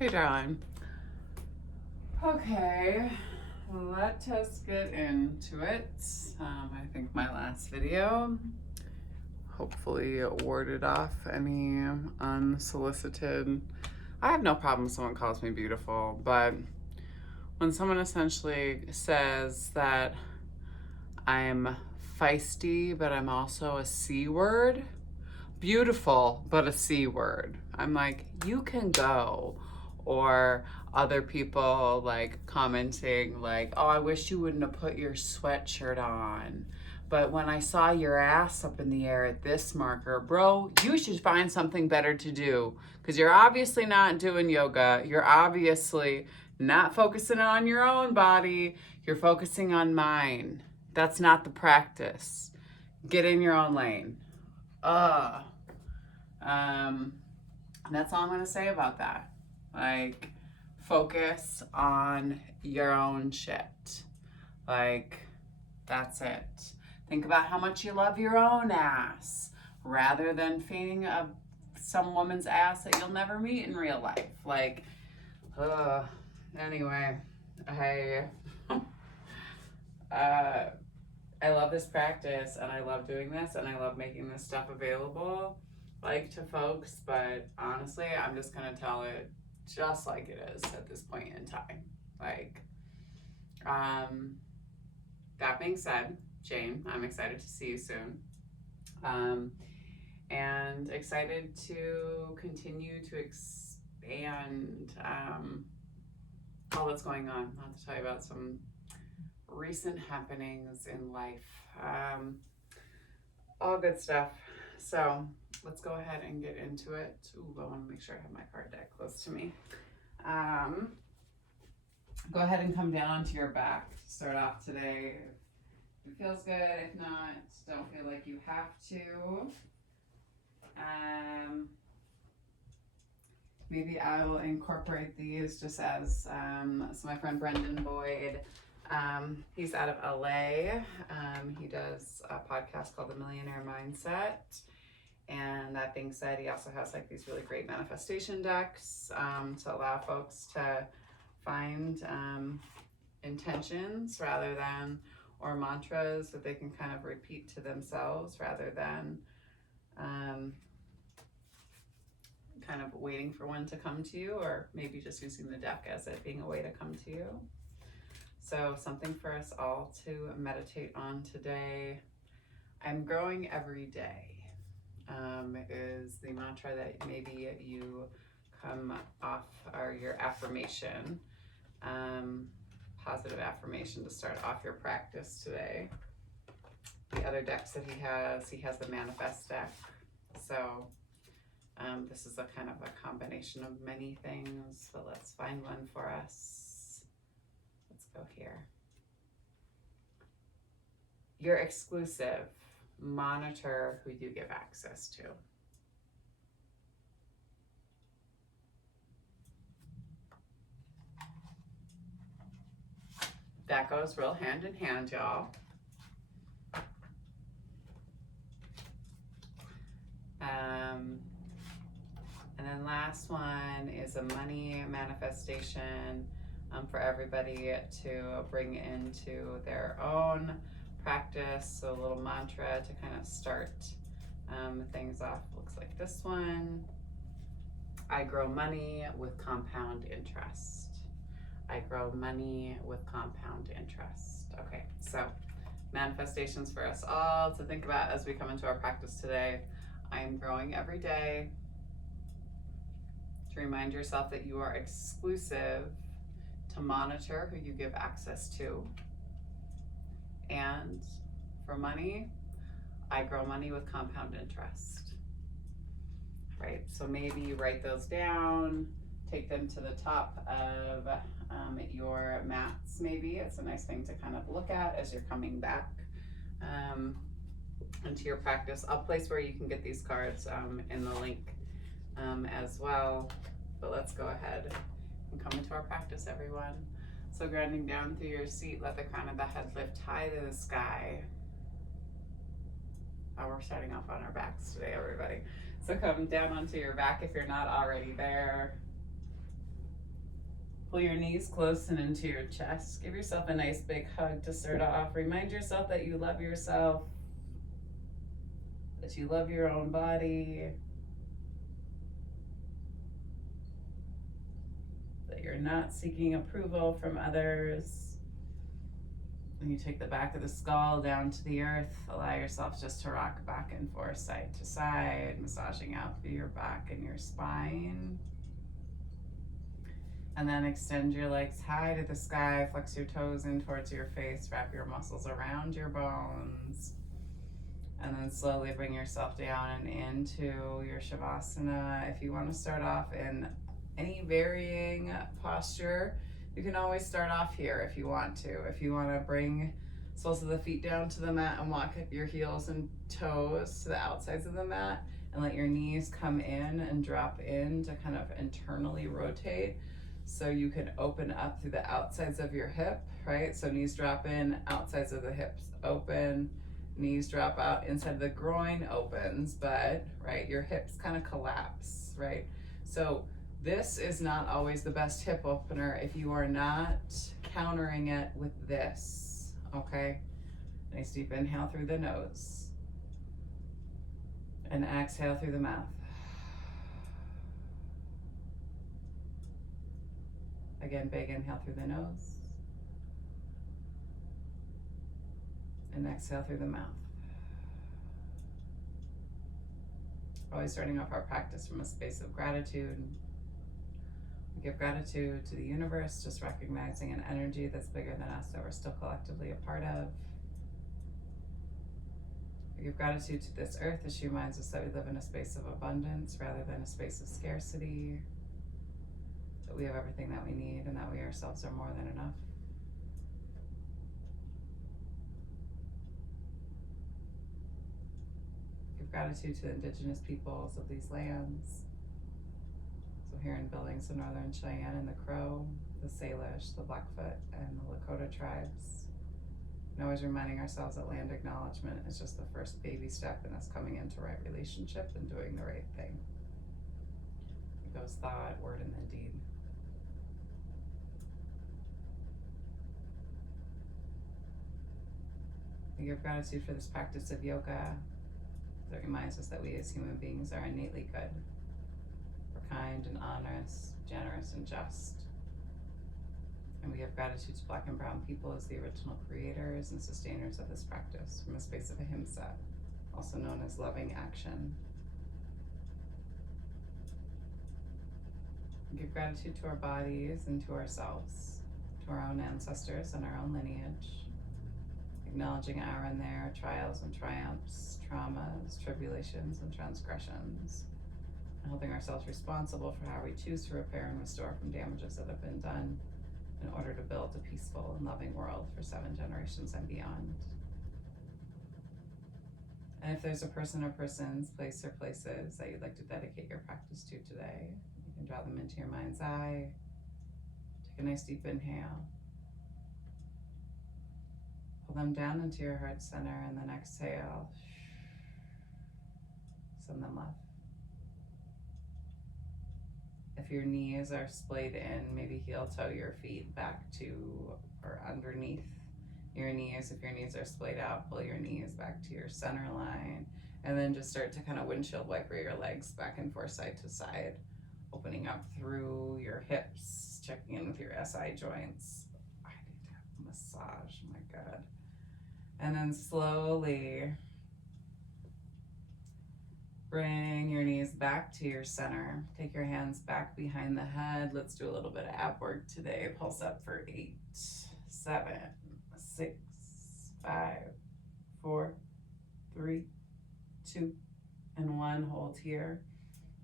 Hey, darling. Okay, let us get into it. I think my last video hopefully warded off any unsolicited. I have no problem if someone calls me beautiful, but when someone essentially says that I'm feisty, but I'm also a C word, beautiful, but a C word, I'm like, you can go. Or other people like commenting like, oh, I wish you wouldn't have put your sweatshirt on. But when I saw your ass up in the air at this marker, bro, you should find something better to do because you're obviously not doing yoga. You're obviously not focusing on your own body. You're focusing on mine. That's not the practice. Get in your own lane. That's all I'm going to say about that. Like, focus on your own shit. Like, that's it. Think about how much you love your own ass rather than feigning some woman's ass that you'll never meet in real life. Like, anyway, I love this practice and I love doing this and I love making this stuff available like to folks, but honestly, I'm just gonna tell it just like it is at this point in time. Like, that being said, Jane, I'm excited to see you soon. And excited to continue to expand all that's going on. I'll have to tell you about some recent happenings in life. All good stuff. So let's go ahead and get into it. Ooh, I want to make sure I have my card deck close to me. Go ahead and come down onto your back to start off today. If it feels good, if not, don't feel like you have to. Maybe I will incorporate these just as, so my friend Brendan Boyd, he's out of LA. He does a podcast called The Millionaire Mindset. And that being said, he also has like these really great manifestation decks to allow folks to find intentions rather than, or mantras that they can kind of repeat to themselves rather than kind of waiting for one to come to you, or maybe just using the deck as it being a way to come to you. So something for us all to meditate on today. I'm growing every day is the mantra that maybe you come off, or your affirmation, positive affirmation to start off your practice today. The other decks that he has the manifest deck. So this is a kind of a combination of many things, but let's find one for us. Let's go here. You're exclusive. Monitor who you give access to. That goes real hand in hand, y'all. And then last one is a money manifestation for everybody to bring into their own practice. So a little mantra to kind of start things off. Looks like this one. I grow money with compound interest. I grow money with compound interest. Okay, so manifestations for us all to think about as we come into our practice today. I am growing every day. To remind yourself that you are exclusive, to monitor who you give access to. And for money, I grow money with compound interest. Right, so maybe you write those down, take them to the top of your mats maybe. It's a nice thing to kind of look at as you're coming back into your practice. I'll place where you can get these cards in the link as well. But let's go ahead and come into our practice, everyone. So grounding down through your seat, let the crown of the head lift high to the sky. Oh, we're starting off on our backs today, everybody. So come down onto your back if you're not already there. Pull your knees close and into your chest. Give yourself a nice big hug to start off. Remind yourself that you love yourself, that you love your own body, that you're not seeking approval from others. And you take the back of the skull down to the earth. Allow yourself just to rock back and forth, side to side, massaging out through your back and your spine. And then extend your legs high to the sky, flex your toes in towards your face, wrap your muscles around your bones. And then slowly bring yourself down and into your Shavasana. If you want to start off in any varying posture, you can always start off here if you want to. If you want to bring soles of the feet down to the mat and walk your heels and toes to the outsides of the mat and let your knees come in and drop in to kind of internally rotate. So you can open up through the outsides of your hip, right? So knees drop in, outsides of the hips open, knees drop out, inside of the groin opens, but, right, your hips kind of collapse, right? So this is not always the best hip opener if you are not countering it with this, okay? Nice deep inhale through the nose. And exhale through the mouth. Again, big inhale through the nose. And exhale through the mouth. Always starting off our practice from a space of gratitude. We give gratitude to the universe, just recognizing an energy that's bigger than us that we're still collectively a part of. We give gratitude to this earth as she reminds us that we live in a space of abundance rather than a space of scarcity. That we have everything that we need and that we ourselves are more than enough. Give gratitude to the indigenous peoples of these lands. So here in Billings, the Northern Cheyenne and the Crow, the Salish, the Blackfoot, and the Lakota tribes. And always reminding ourselves that land acknowledgement is just the first baby step in us coming into right relationship and doing the right thing. It goes thought, word, and then deed. We give gratitude for this practice of yoga that reminds us that we as human beings are innately good. We're kind and honest, generous and just. And we give gratitude to Black and Brown people as the original creators and sustainers of this practice from a space of ahimsa, also known as loving action. We give gratitude to our bodies and to ourselves, to our own ancestors and our own lineage, acknowledging our and their trials and triumphs, traumas, tribulations, and transgressions, and holding ourselves responsible for how we choose to repair and restore from damages that have been done in order to build a peaceful and loving world for 7 generations and beyond. And if there's a person or persons, place or places that you'd like to dedicate your practice to today, you can draw them into your mind's eye. Take a nice deep inhale. Pull them down into your heart center, and then exhale. Send them love. If your knees are splayed in, maybe heel toe your feet back to or underneath your knees. If your knees are splayed out, pull your knees back to your center line, and then just start to kind of windshield wiper your legs back and forth, side to side, opening up through your hips, checking in with your SI joints. I need to have a massage, oh my God. And then slowly bring your knees back to your center. Take your hands back behind the head. Let's do a little bit of ab work today. Pulse up for 8, 7, 6, 5, 4, 3, 2, and 1. Hold here.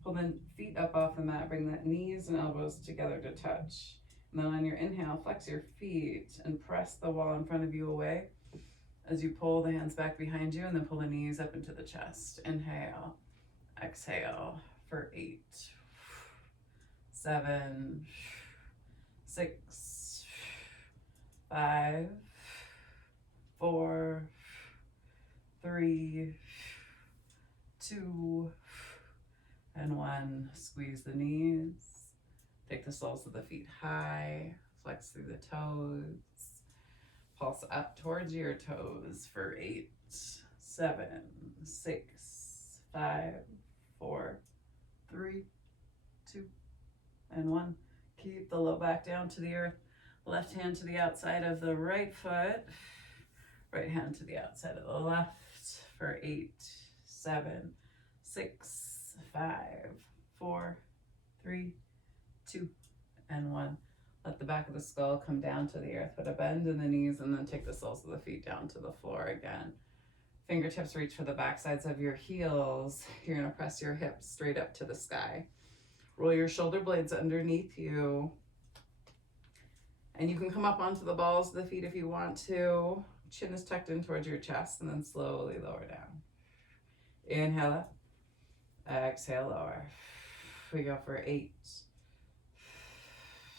Pull the feet up off the mat. Bring the knees and elbows together to touch. And then on your inhale, flex your feet and press the wall in front of you away as you pull the hands back behind you, and then pull the knees up into the chest. Inhale. Exhale for 8, 7, 6, 5, 4, 3, 2, and 1. Squeeze the knees, Take the soles of the feet high, flex through the toes, pulse up towards your toes for 8, 7, 6, 5, 4, 3, 2, and 1. Keep the low back down to the earth. Left hand to the outside of the right foot. Right hand to the outside of the left for 8, 7, 6, 5, 4, 3, 2, and 1. Let the back of the skull come down to the earth. Put a bend in the knees and then take the soles of the feet down to the floor again. Fingertips reach for the back sides of your heels. You're going to press your hips straight up to the sky. Roll your shoulder blades underneath you. And you can come up onto the balls of the feet if you want to. Chin is tucked in towards your chest and then slowly lower down. Inhale up. Exhale, lower. We go for 8,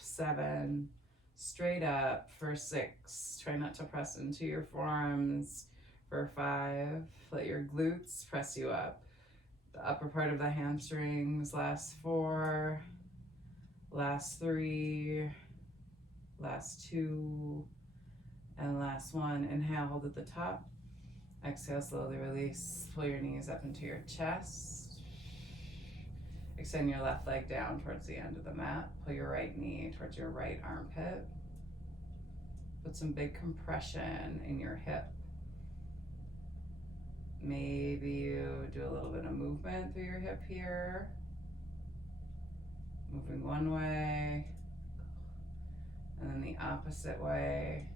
7, straight up for 6. Try not to press into your forearms for 5. Let your glutes press you up. The upper part of the hamstrings, last 4, last 3, last 2, and last 1. Inhale, hold at the top. Exhale, slowly release. Pull your knees up into your chest. Extend your left leg down towards the end of the mat. Pull your right knee towards your right armpit. Put some big compression in your hip. Maybe you do a little bit of movement through your hip here. Moving one way, and then the opposite way.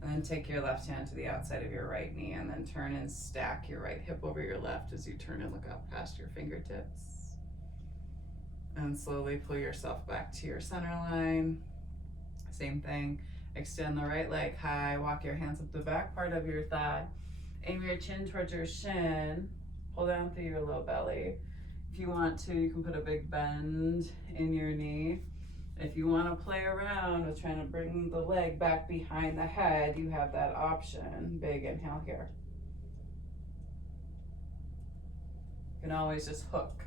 And then take your left hand to the outside of your right knee and then turn and stack your right hip over your left as you turn and look up past your fingertips. And slowly pull yourself back to your center line. Same thing. Extend the right leg high, walk your hands up the back part of your thigh. Aim your chin towards your shin. Pull down through your low belly. If you want to, you can put a big bend in your knee. If you want to play around with trying to bring the leg back behind the head, you have that option. Big inhale here. You can always just hook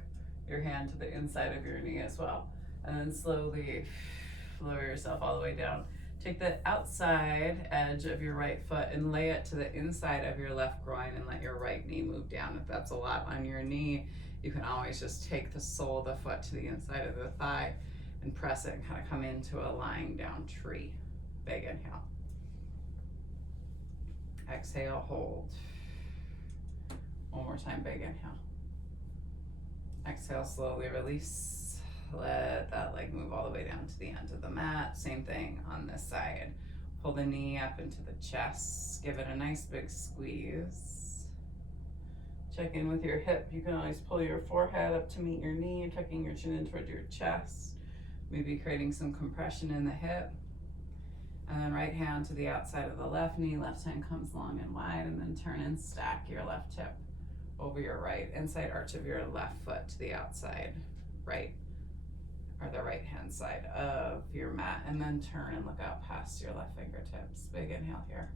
your hand to the inside of your knee as well. And then slowly lower yourself all the way down. Take the outside edge of your right foot and lay it to the inside of your left groin and let your right knee move down. If that's a lot on your knee, you can always just take the sole of the foot to the inside of the thigh and press it and kind of come into a lying down tree. Big inhale. Exhale, hold. One more time, big inhale. Exhale, slowly release. Let that leg move all the way down to the end of the mat. Same thing on this side. Pull the knee up into the chest. Give it a nice big squeeze. Check in with your hip. You can always pull your forehead up to meet your knee, tucking your chin in toward your chest. Maybe creating some compression in the hip. And then right hand to the outside of the left knee. Left hand comes long and wide, and then turn and stack your left hip over your right. Inside arch of your left foot to the outside right, or the right hand side of your mat, and then turn and look out past your left fingertips. Big inhale here.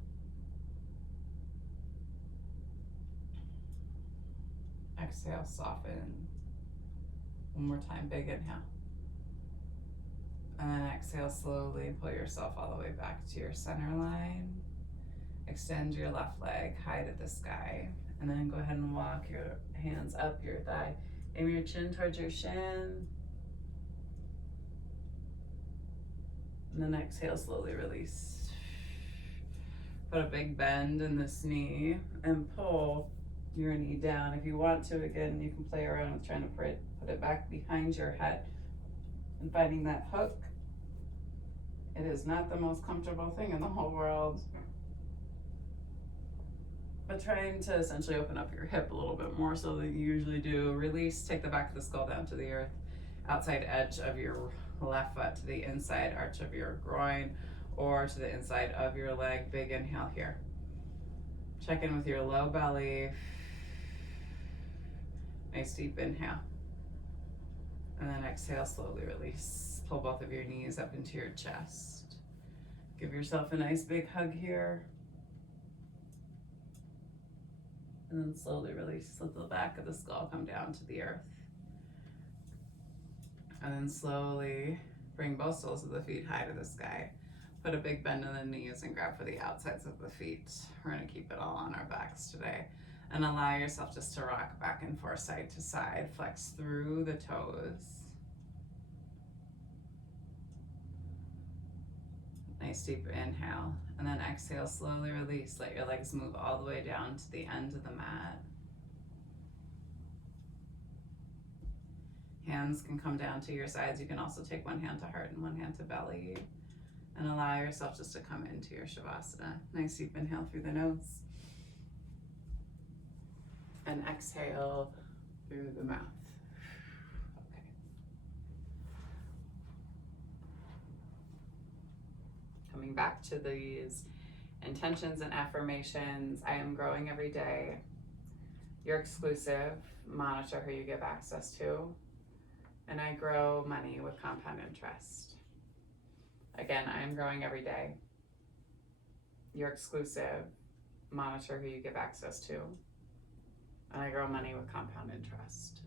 Exhale, soften. One more time, big inhale. And then exhale, slowly pull yourself all the way back to your center line. Extend your left leg high to the sky. And then go ahead and walk your hands up your thigh. Aim your chin towards your shin. And then exhale, slowly release. Put a big bend in this knee and pull your knee down. If you want to, again, you can play around with trying to put it back behind your head and finding that hook. It is not the most comfortable thing in the whole world, but trying to essentially open up your hip a little bit more so than you usually do. Release, take the back of the skull down to the earth, outside edge of your left foot to the inside arch of your groin or to the inside of your leg. Big inhale here. Check in with your low belly. Nice deep inhale. And then exhale, slowly release. Pull both of your knees up into your chest. Give yourself a nice big hug here. And then slowly release. Let the back of the skull come down to the earth. And then slowly bring both soles of the feet high to the sky. Put a big bend in the knees and grab for the outsides of the feet. We're gonna keep it all on our backs today. And allow yourself just to rock back and forth, side to side. Flex through the toes. Nice deep inhale. And then exhale, slowly release. Let your legs move all the way down to the end of the mat. Hands can come down to your sides. You can also take one hand to heart and one hand to belly. And allow yourself just to come into your Shavasana. Nice deep inhale through the nose. And exhale through the mouth. Okay. Coming back to these intentions and affirmations. I am growing every day. You're exclusive. Monitor who you give access to. And I grow money with compound interest. Again, I am growing every day. You're exclusive. Monitor who you give access to. And I grow money with compound interest.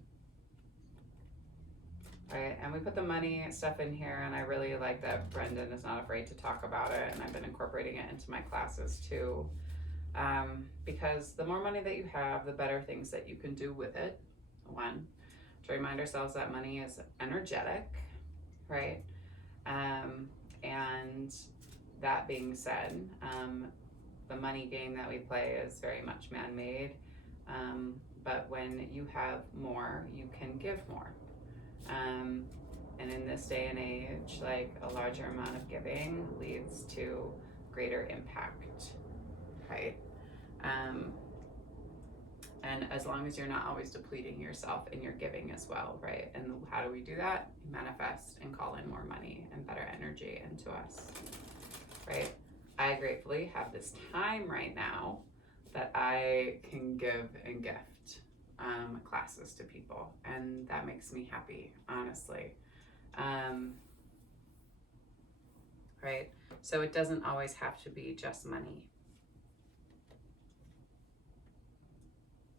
Right, and we put the money stuff in here, and I really like that Brendan is not afraid to talk about it, and I've been incorporating it into my classes too. Because the more money that you have, the better things that you can do with it. One, to remind ourselves that money is energetic, right? And that being said, the money game that we play is very much man-made. But when you have more, you can give more. And in this day and age, like a larger amount of giving leads to greater impact, right? And as long as you're not always depleting yourself in your giving as well, right? And how do we do that? Manifest and call in more money and better energy into us, right? I gratefully have this time right now that I can give and gift classes to people, and that makes me happy, honestly. Right? So it doesn't always have to be just money.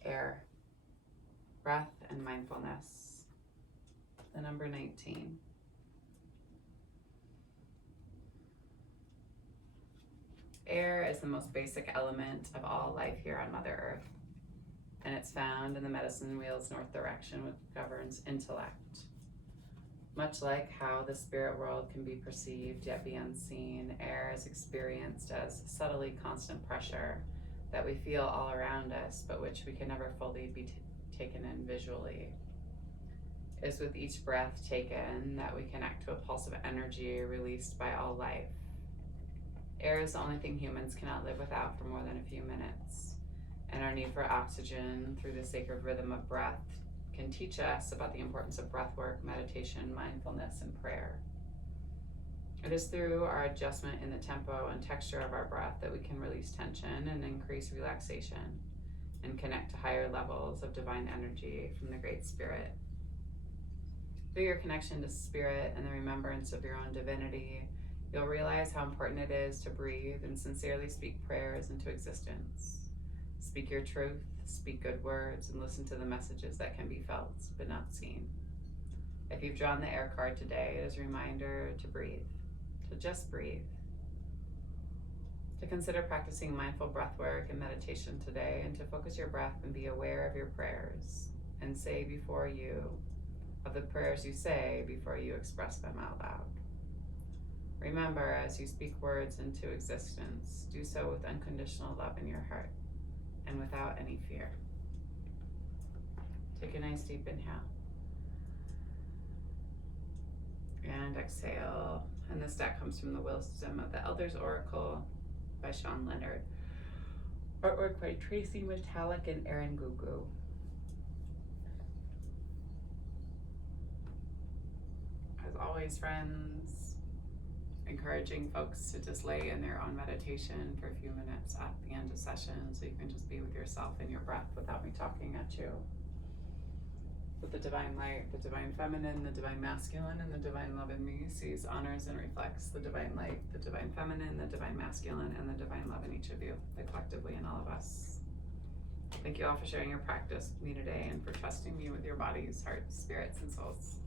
Air, breath, and mindfulness. The number 19. Air is the most basic element of all life here on Mother Earth, and it's found in the medicine wheel's north direction, which governs intellect. Much like how the spirit world can be perceived yet be unseen, air is experienced as subtly constant pressure that we feel all around us, but which we can never fully be taken in visually. It is with each breath taken that we connect to a pulse of energy released by all life. Air is the only thing humans cannot live without for more than a few minutes, and our need for oxygen through the sacred rhythm of breath can teach us about the importance of breath work, meditation, mindfulness, and prayer. It is through our adjustment in the tempo and texture of our breath that we can release tension and increase relaxation and connect to higher levels of divine energy from the Great Spirit. Through your connection to Spirit and the remembrance of your own divinity, you'll realize how important it is to breathe and sincerely speak prayers into existence. Speak your truth, speak good words, and listen to the messages that can be felt but not seen. If you've drawn the air card today, it is a reminder to breathe, to just breathe. To consider practicing mindful breath work and meditation today, and to focus your breath and be aware of your prayers and say before you, of the prayers you say before you express them out loud. Remember, as you speak words into existence, do so with unconditional love in your heart and without any fear. Take a nice deep inhale. And exhale. And this deck comes from the Wisdom of the Elders Oracle by Shawn, Leonard. Artwork by Tracey Metallic and Googoo. As always, friends, encouraging folks to just lay in their own meditation for a few minutes at the end of session so you can just be with yourself and your breath without me talking at you. With the divine light, the divine feminine, the divine masculine, and the divine love in me sees, honors, and reflects the divine light, the divine feminine, the divine masculine, and the divine love in each of you, collectively in all of us. Thank you all for sharing your practice with me today and for trusting me with your bodies, hearts, spirits, and souls.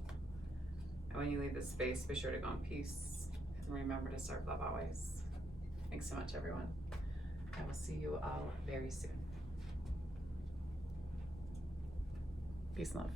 And when you leave this space, be sure to go in peace and remember to serve love always. Thanks so much, everyone. I will see you all very soon. Peace and love.